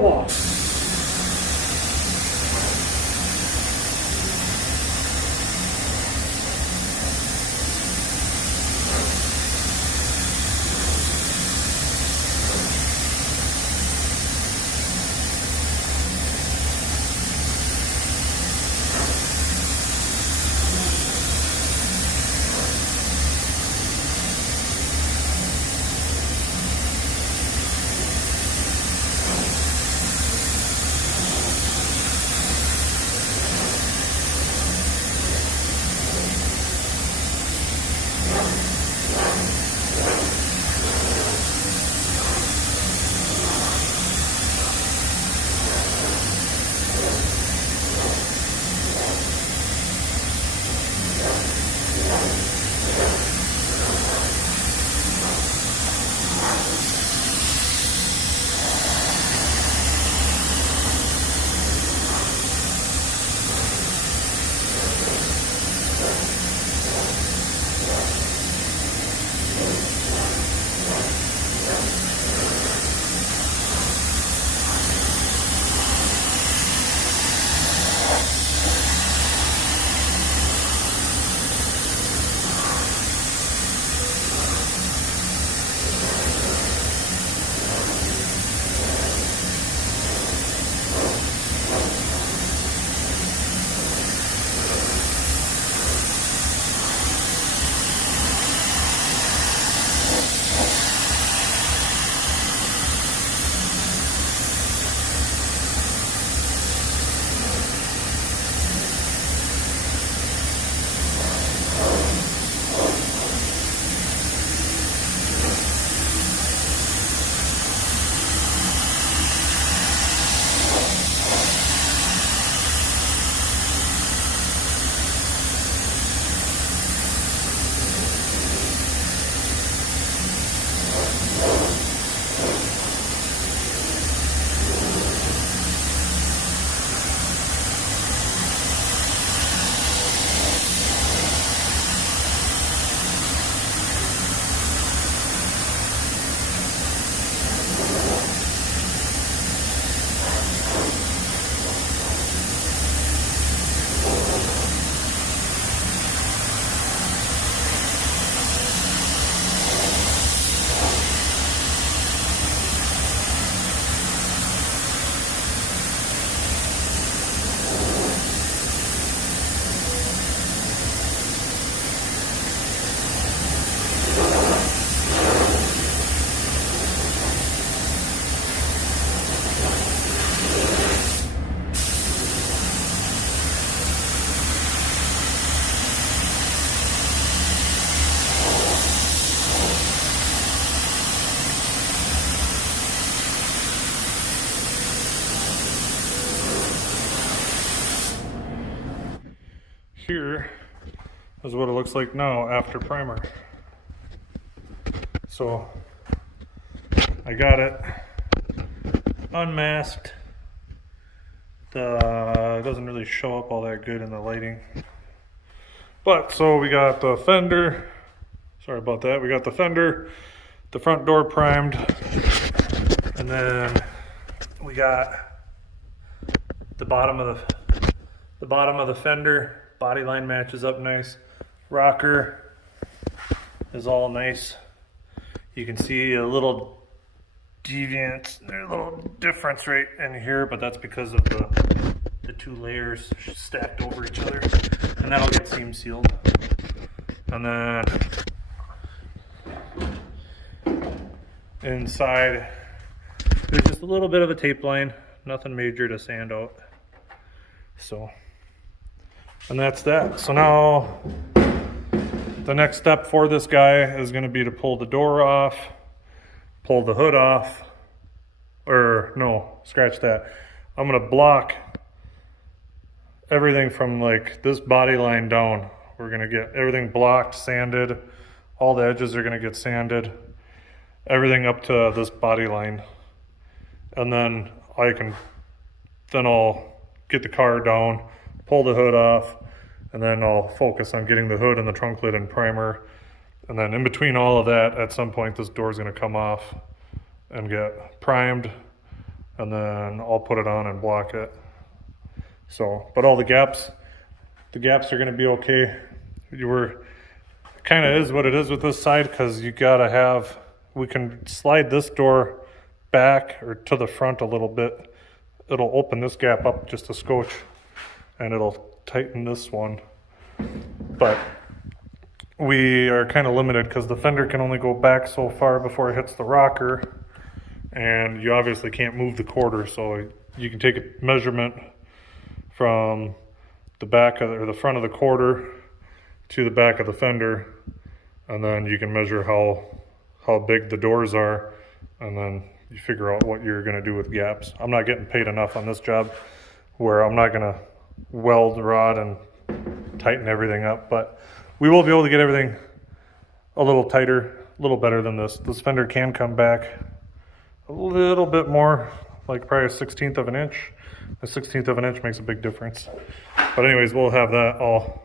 wall. Here is what it looks like now after primer. So I got it unmasked. It doesn't really show up all that good in the lighting. But so we got the fender, sorry about that, we got the fender, the front door primed, and then we got the bottom of the fender. Body line matches up nice. Rocker is all nice. You can see a little deviance, there's a little difference right in here, but that's because of the two layers stacked over each other, and that'll get seam sealed. And then inside, there's just a little bit of a tape line, nothing major to sand out. So. And that's that. So now the next step for this guy is going to be to pull the door off, pull the hood off, or no, scratch that. I'm going to block everything from like this body line down. We're going to get everything blocked, sanded. All the edges are going to get sanded. Everything up to this body line. And then I'll get the car down, pull the hood off, and then I'll focus on getting the hood and the trunk lid and primer. And then in between all of that, at some point, this door is going to come off and get primed. and then I'll put it on and block it. So, but all the gaps are going to be okay. Kind of is what it is with this side, because you got to have, we can slide this door back or to the front a little bit. It'll open this gap up just a skosh, and it'll tighten this one. But we are kind of limited because the fender can only go back so far before it hits the rocker, and you obviously can't move the quarter. So you can take a measurement from the back of or the front of the quarter to the back of the fender, and then you can measure how big the doors are, and then you figure out what you're going to do with gaps. I'm not getting paid enough on this job where I'm not going to weld the rod and tighten everything up, but we will be able to get everything a little tighter, a little better than this. This fender can come back a little bit more, like probably a 1/16 of an inch. A 1/16 of an inch makes a big difference. But anyways, we'll have that all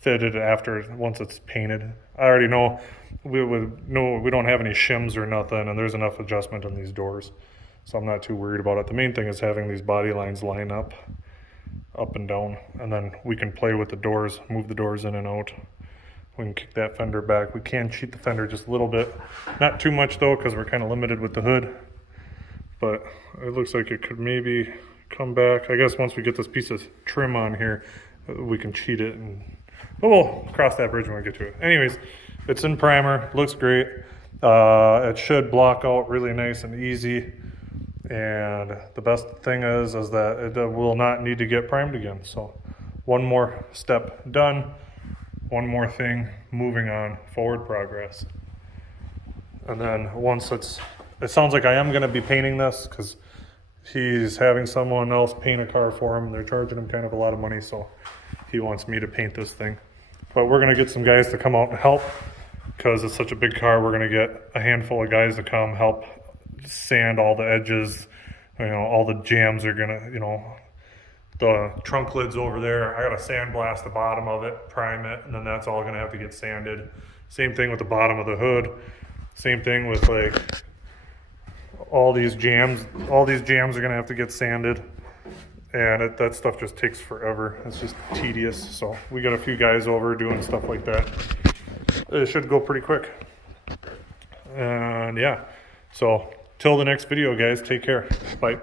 fitted after, once it's painted. I already know we don't have any shims or nothing, and there's enough adjustment on these doors, so I'm not too worried about it. The main thing is having these body lines line up and down, and then we can play with the doors, move the doors in and out. We can kick that fender back. We can cheat the fender just a little bit, not too much though, because we're kind of limited with the hood, but it looks like it could maybe come back. I guess once we get this piece of trim on here, we can cheat it, but we'll cross that bridge when we get to it. Anyways, it's in primer, looks great. It should block out really nice and easy, and the best thing is that it will not need to get primed again. So one more step done, one more thing, moving on, forward progress. And then once it sounds like I am going to be painting this, because he's having someone else paint a car for him. They're charging him kind of a lot of money, so he wants me to paint this thing. But we're going to get some guys to come out and help, because it's such a big car. We're going to get a handful of guys to come help sand all the edges. All the jams are going to, the trunk lid's over there. I got to sandblast the bottom of it, prime it, and then that's all going to have to get sanded. Same thing with the bottom of the hood. Same thing with like all these jams. All these jams are going to have to get sanded, and that stuff just takes forever. It's just tedious. So we got a few guys over doing stuff like that. It should go pretty quick. And yeah, so till the next video, guys, take care. Bye.